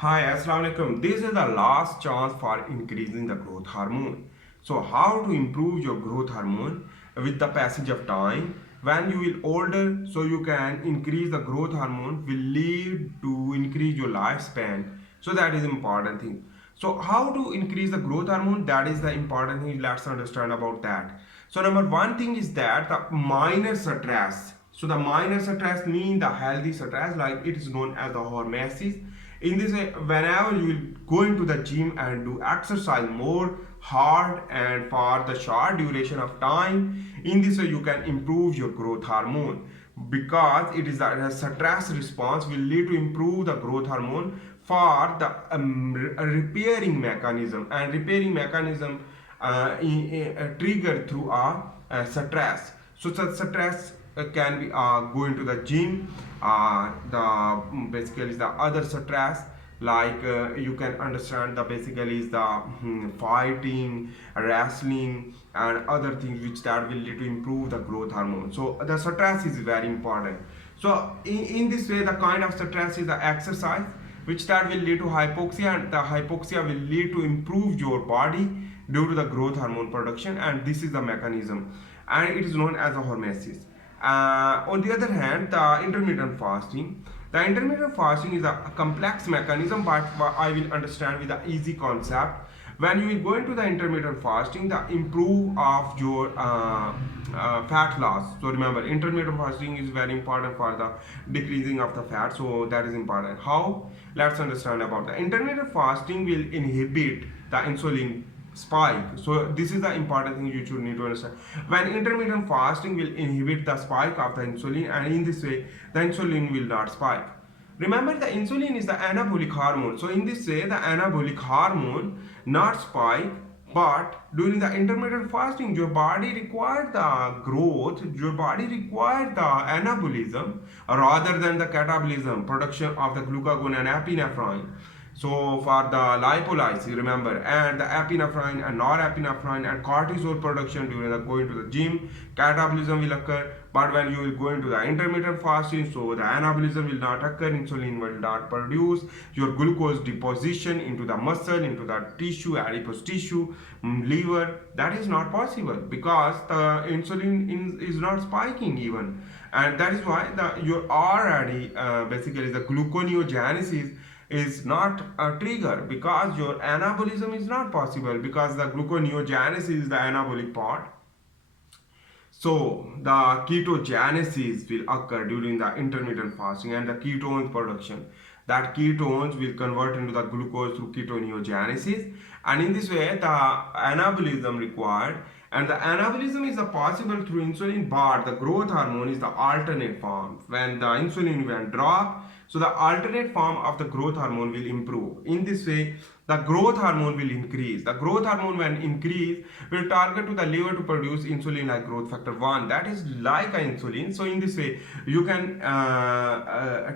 Hi, Assalamu alaikum. This is the last chance for increasing the growth hormone. So, how to improve your growth hormone with the passage of time? When you will older, so you can increase the growth hormone will lead to increase your lifespan. So that is important thing. So how to increase the growth hormone? That is the important thing. Let's understand about that. So number one thing is that the minor stress. So the minor stress means the healthy stress, like it is known as the hormesis. In this way, whenever you will go into the gym and do exercise more hard and for the short duration of time, in this way you can improve your growth hormone, because it is the stress response will lead to improve the growth hormone for the repairing mechanism, and repairing mechanism triggered through a stress. So such stress can be going to the gym, the basically is the other stress, like you can understand the basically is the fighting, wrestling and other things which that will lead to improve the growth hormone. So the stress is very important. So in this way, the kind of stress is the exercise, which that will lead to hypoxia, and the hypoxia will lead to improve your body due to the growth hormone production, and this is the mechanism, and it is known as a hormesis. On the other hand, the intermittent fasting. The intermittent fasting is a complex mechanism, but I will understand with the easy concept. When you will go into the intermittent fasting, the improve of your fat loss. So remember, intermittent fasting is very important for the decreasing of the fat. So that is important. How? Let's understand about the intermittent fasting will inhibit the insulin spike. So this is the important thing you should need to understand. When intermittent fasting will inhibit the spike of the insulin, and in this way the insulin will not spike. Remember, the insulin is the anabolic hormone. So in this way the anabolic hormone not spike, but during the intermittent fasting your body required the growth, your body required the anabolism rather than the catabolism, production of the glucagon and epinephrine. So for the lipolysis, remember, and the epinephrine and norepinephrine and cortisol production during the going to the gym, catabolism will occur. But when you will go into the intermittent fasting, so the anabolism will not occur, insulin will not produce, your glucose deposition into the muscle, into the tissue, adipose tissue, liver, that is not possible because the insulin is not spiking even, and that is why the your already basically the gluconeogenesis is not a trigger, because your anabolism is not possible, because the gluconeogenesis is the anabolic part. So the ketogenesis will occur during the intermittent fasting, and the ketones production, that ketones will convert into the glucose through ketoneogenesis, and in this way the anabolism required, and the anabolism is possible through insulin, but the growth hormone is the alternate form. When the insulin will drop, so the alternate form of the growth hormone will improve. In this way the growth hormone will increase. The growth hormone when increase will target to the liver to produce insulin like growth factor 1, that is like an insulin. So in this way you can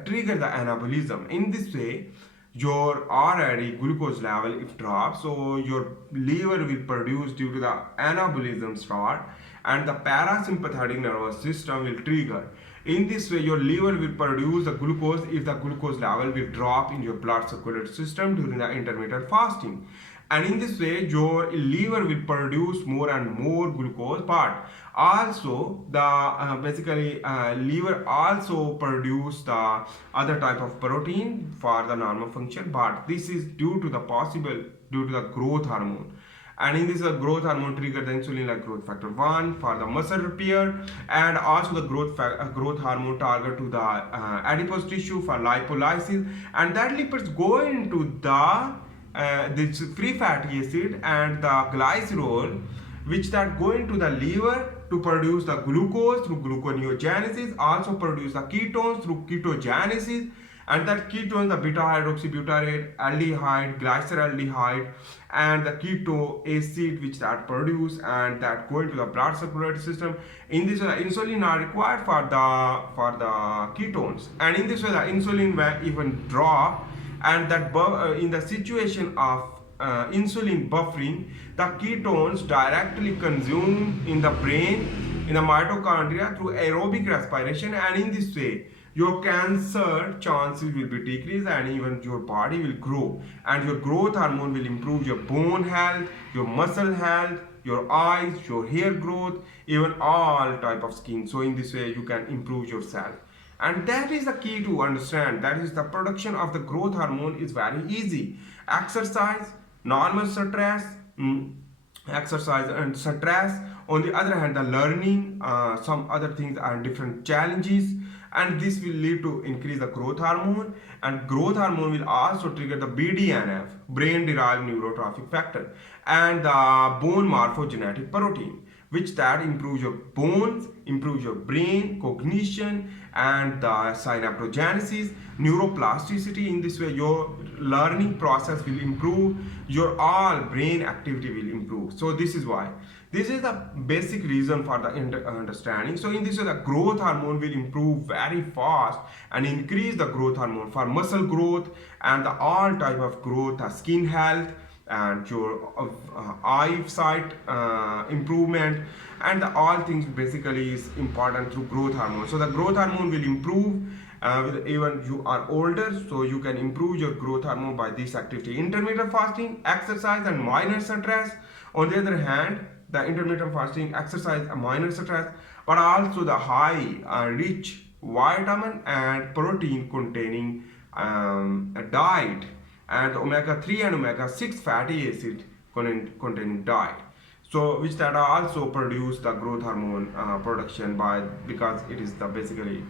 trigger the anabolism. In this way your already glucose level if drops, so your liver will produce due to the anabolism start, and the parasympathetic nervous system will trigger. In this way your liver will produce the glucose if the glucose level will drop in your blood circulatory system during the intermittent fasting, and in this way your liver will produce more and more glucose, but also the basically liver also produce the other type of protein for the normal function, but this is due to the possible due to the growth hormone. And in this growth hormone trigger the insulin like growth factor 1 for the muscle repair, and also the growth hormone target to the adipose tissue for lipolysis, and that lipids go into the this free fatty acid and the glycerol, which that go into the liver to produce the glucose through gluconeogenesis, also produce the ketones through ketogenesis, and that ketones, the beta hydroxybutyrate, aldehyde, glyceraldehyde, and the keto acid which that produce and that go into the blood circulatory system. In this way the insulin are required for the ketones, and in this way the insulin will even drop, and that in the situation of insulin buffering, the ketones directly consumed in the brain, in the mitochondria through aerobic respiration, and in this way your cancer chances will be decreased and even your body will grow, and your growth hormone will improve your bone health, your muscle health, your eyes, your hair growth, even all type of skin. So in this way you can improve yourself, and that is the key to understand. That is the production of the growth hormone is very easy. Exercise, normal stress, exercise and stress. On the other hand, the learning, some other things are different challenges, and this will lead to increase the growth hormone, and growth hormone will also trigger the BDNF, brain derived neurotrophic factor, and the bone morphogenetic protein, which that improves your bones, improves your brain cognition, and the synaptogenesis, neuroplasticity. In this way your learning process will improve, your all brain activity will improve. So this is why, this is the basic reason for the understanding. So in this way the growth hormone will improve very fast and increase the growth hormone for muscle growth and the all type of growth, skin health, and your eyesight improvement, and the all things basically is important through growth hormone. So the growth hormone will improve even you are older, so you can improve your growth hormone by this activity: intermittent fasting, exercise, and minor stress. On the other hand, the intermittent fasting, exercise, and minor stress, but also the high rich vitamin and protein containing diet, and omega-3 and omega-6 fatty acid containing diet, so which that also produce the growth hormone production by, because it is the basically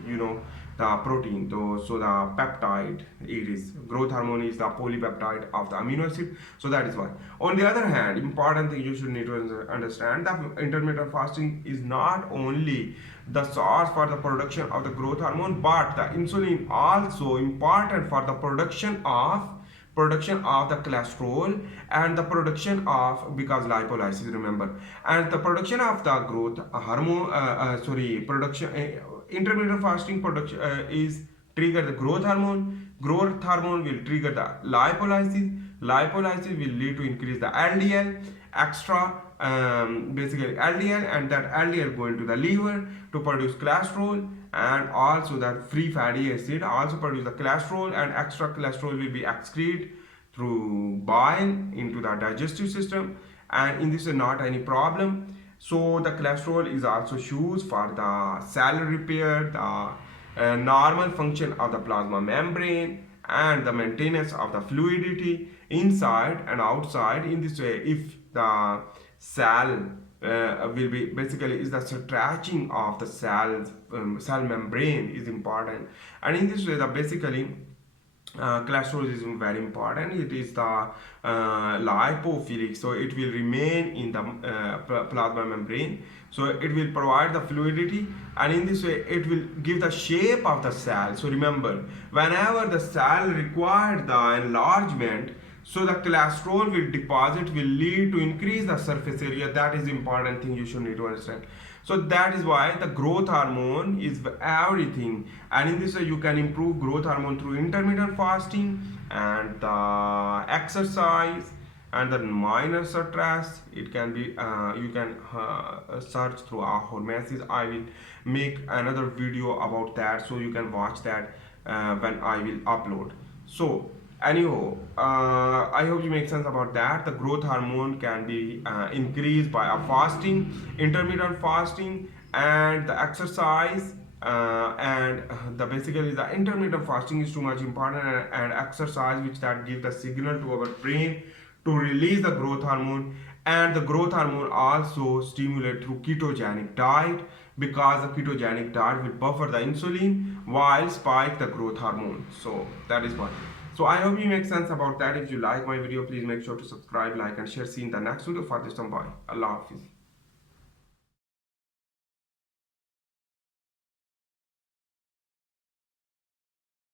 the protein. So the peptide, it is growth hormone is the polypeptide of the amino acid, so that is why. On the other hand, important thing you should need to understand that intermittent fasting is not only the source for the production of the growth hormone, but the insulin also important for the production of the cholesterol and the production of, because lipolysis, remember, and the production of the growth hormone production intermittent fasting production is trigger the growth hormone will trigger the lipolysis will lead to increase the LDL extra, basically LDL, and that LDL go into the liver to produce cholesterol, and also that free fatty acid also produce the cholesterol, and extra cholesterol will be excreted through bile into the digestive system, and in this is not any problem. So the cholesterol is also used for the cell repair, the normal function of the plasma membrane, and the maintenance of the fluidity inside and outside. In this way, if the cell will be basically is the stretching of the cells, cell membrane is important, and in this way the basically cholesterol is very important. It is the lipophilic, so it will remain in the plasma membrane, so it will provide the fluidity, and in this way it will give the shape of the cell. So remember, whenever the cell required the enlargement, so the cholesterol will deposit will lead to increase the surface area. That is important thing you should need to understand. So that is why the growth hormone is everything, and in this way you can improve growth hormone through intermittent fasting and the exercise and the minor stress. It can be you can search through our hormesis. I will make another video about that, so you can watch that when I will upload. So anyhow, I hope you make sense about that. The growth hormone can be increased by a fasting, intermittent fasting, and the exercise, and the basically the intermittent fasting is too much important, and exercise which that give the signal to our brain to release the growth hormone, and the growth hormone also stimulate through ketogenic diet, because the ketogenic diet will buffer the insulin while spike the growth hormone. So that is one. So I hope you make sense about that. If you like my video, please make sure to subscribe, like, and share. See you in the next video. For this time, bye. Allah Hafiz.